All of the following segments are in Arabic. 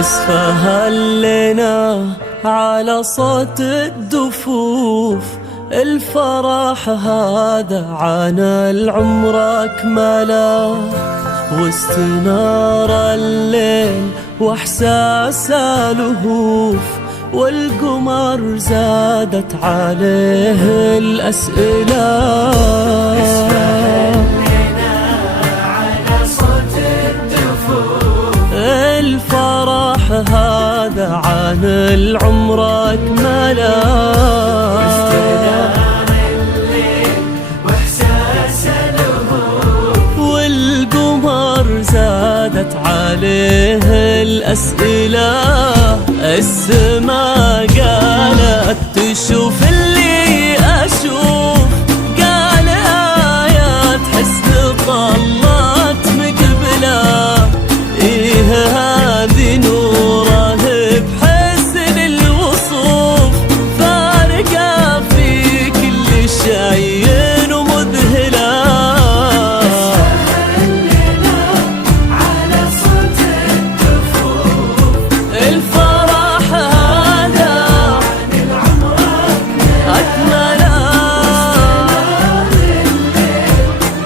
اسفه لنا على صوت الدفوف، الفرح هذا عن العمر أكمله، واستنار الليل واحساس لهوف، والقمر زادت عليه الأسئلة. الفرح هذا عن العمر أكمله، واستنار الليل واحساس لهوف، والقمر زادت عليه الأسئلة. السما قالت تشوف اللي أشوف، قال آيات حسن طلت مقبله، إيه هذه نوره بحسن الوصوف، فارقة في كل شيء ومذهلة. اسفهلنا على صوت الدفوف، الفرح هذا عن العمر أكمله، الليل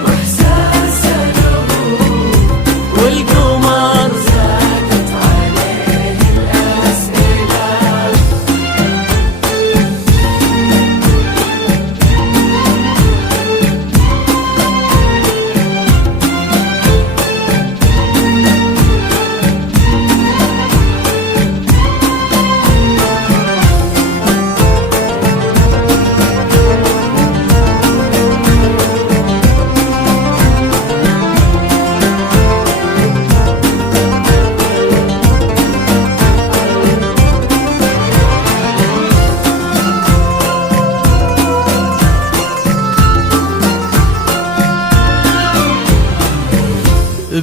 واحساس لهوف، والقمر زادت عليه الأسئلة.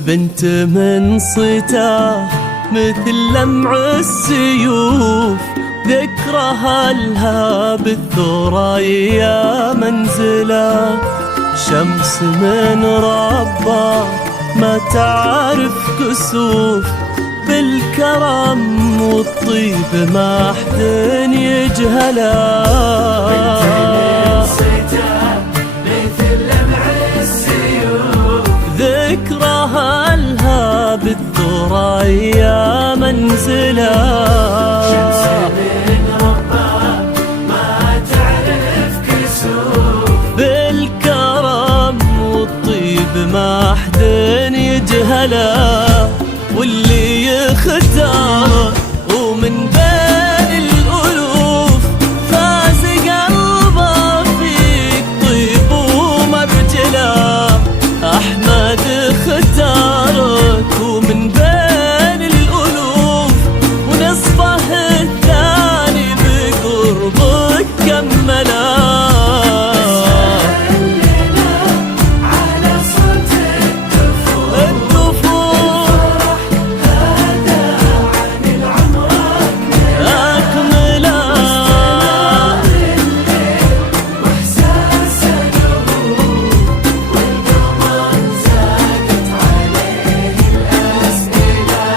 بنت من صيته مثل لمع السيوف، ذكرها لها بالثريا منزله، شمس من ربه ما تعرف كسوف، بالكرم والطيب ما حد يجهله. ذكرها لها بالثريا منزله، شمس من ربه ما تعرف كسوف، بالكرم والطيب ما حد يجهله، واللي يختاره ومن بين الألوف، فاز قلبه فيك طيب ومرجله. أحمد اختارك ومن بين الألوف، ونصفه الثاني بقربك كمله. اسفهلنا على صوت الدفوف، الدفوف هذا عن العمر أكمله، الليل واحساس لهوف، والقمر زادت عليه الأسئلة.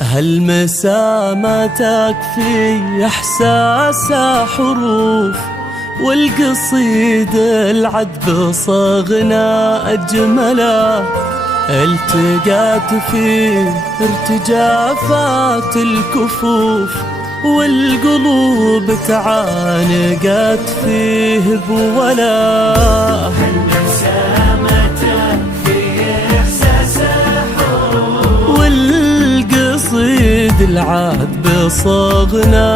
هالمسا ما تكفي إحساس حروف، والقصيد العذب صغنا أجمله، التقات فيه ارتجافات الكفوف، والقلوب تعانقت فيه بولا. المسامة في إحساس حروف، والقصيد العذب صغنا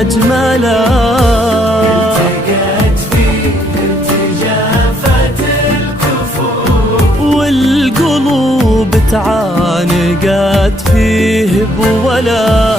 أجمله، التقت فيه قلوب تعانقت فيه بولا